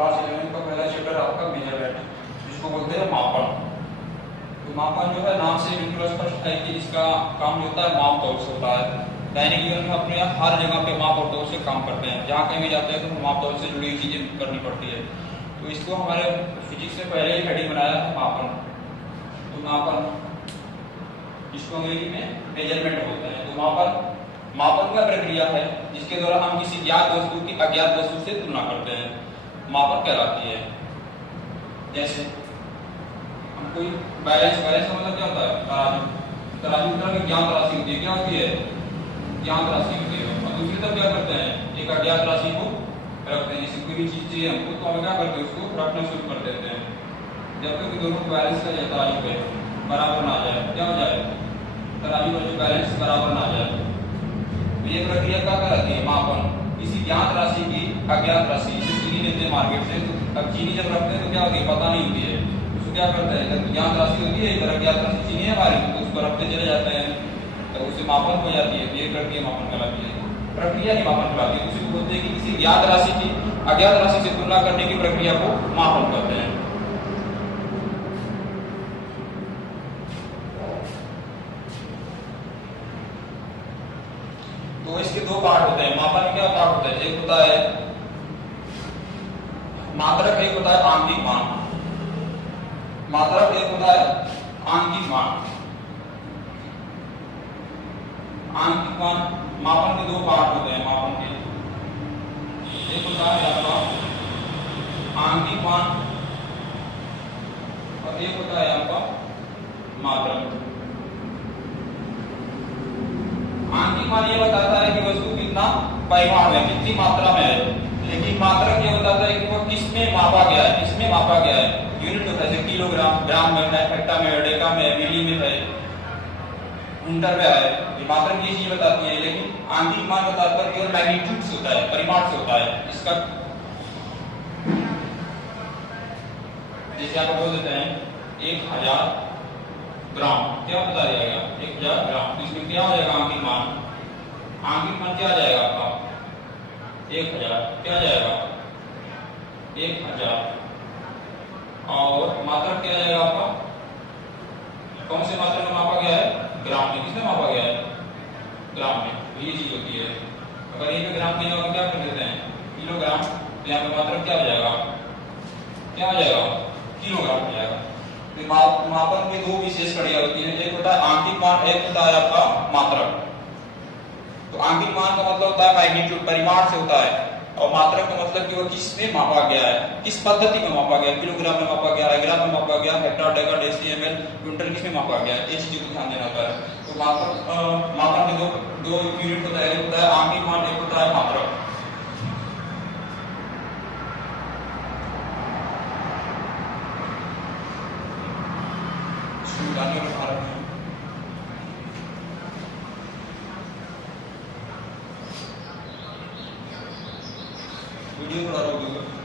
Class 11 का पहला chapter आपका मेजरमेंट, जिसको बोलते हैं मापन। तो मापन जो है नाम से बिल्कुल स्पष्ट है कि इसका काम जो होता है माप तौल से होता है। दैनिक जीवन में अपने हर जगह पे माप और तौल से काम करते हैं, जहाँ कहीं भी जाते हैं तो माप तौल से जुड़ी हुई चीजें करनी पड़ती है। तो इसको हमारे फिजिक्स में पहले ही हेडिंग बनाया है मापन। तो मापन इसको अंग्रेजी में मेजरमेंट बोलते हैं। तो मापन का प्रक्रिया है जिसके द्वारा हम किसी ज्ञात वस्तु की अज्ञात वस्तु से तुलना करते हैं, मापन कहलाती है। जैसे हम कोई बैलेंस का मतलब क्या होता है, तराजू तरह की ज्ञात राशि होती है। क्या होती है? ज्ञात राशि होती है। और दूसरी तरफ क्या करते हैं, एक अज्ञात राशि को रखते हैं। जैसे कोई भी चीज चाहिए हमको तो हम क्या करते हैं, उसको रखना शुरू कर देते हैं जब तक दोनों बैलेंस का तराजू पे बराबर ना आ जाए। क्या हो जाए? तराजू का जो बैलेंस बराबर ना आ जाए। ये प्रक्रिया क्या कहलाती है? मापन। किसी ज्ञात राशि की अज्ञात राशि, जैसे चीनी लेते हैं मार्केट से, तो अब चीनी जब रखते हैं तो क्या होती है, पता नहीं होती है। उसको क्या करते हैं, जब ज्ञात राशि होती है, इधर अज्ञात राशि चीनी है हमारी, तो उसको रखते चले जाते हैं तो उससे मापन हो जाती है। ये प्रक्रिया मापन कहलाती है। प्रक्रिया ही मापन कहलाती है। उसी को बोलते हैं कि किसी ज्ञात राशि की अज्ञात राशि से तुलना करने की प्रक्रिया को मापन कहते हैं। तो इसके दो पार्ट होते हैं। मापन के क्या पार्ट होते हैं? एक होता है मात्रक, एक होता है आंकिक मान। मात्रक एक होता है आंकिक मान। आंकिक मान मापन के दो पार्ट होते हैं। मापन के एक होता है आपका आंकिक मान और एक होता है आपका मात्रक। आंकिक मान ये बताता है कि वस्तु कितना परिमाण में, कितनी मात्रा में है। लेकिन मात्रक ये बताता है कि वो किसमें मापा गया है, किसमें मापा गया है। यूनिट होता है, जैसे किलोग्राम, ग्राम में है, हेक्टा में है, डेका में है, मिली में है, क्विंटल में है। ये मात्रक ये चीज बताती है। लेकिन आंकिक मान बताता है केवल मैग्नीट्यूड से होता है, परिमाण से होता है। इसका जैसे आप बोल देते हैं 1000 ग्राम, क्या बता जाएगा? 1000 ग्राम। तो इसमें क्या हो जाएगा आंकिक मान? आंकिक मान क्या आ जाएगा आपका? 1000। क्या आ जाएगा? 1000। और मात्रक क्या आ जाएगा आपका? कौन से मात्रक में मापा गया है? ग्राम में। किसमें मापा गया है? ग्राम में। तो ये चीज होती है। अगर ये ग्राम की जगह क्या कर देते हैं, किलोग्राम, तो यहाँ पे मात्रक क्या हो जाएगा? क्या हो जाएगा? किलोग्राम हो जाएगा। मापन की दो विशेष कड़ियां होती हैं। एक होता है आंकिक मान, एक होता है आपका मात्रक। तो आंकिक मान का मतलब होता है मैग्नीट्यूड, परिमाण से होता है। और मात्रक का मतलब कि वो किसमें मापा गया है, किस पद्धति में मापा गया। किलोग्राम में मापा गया, ग्राम में मापा गया, hecto, deca, deci, ML, quintal, किसमें मापा गया। इस चीज को ध्यान देना होता है। तो मापन के दो यूनिट होता है। एक होता है आंकिक मान, एक होता है मात्रक। वीडियो थोड़ा रोक दो।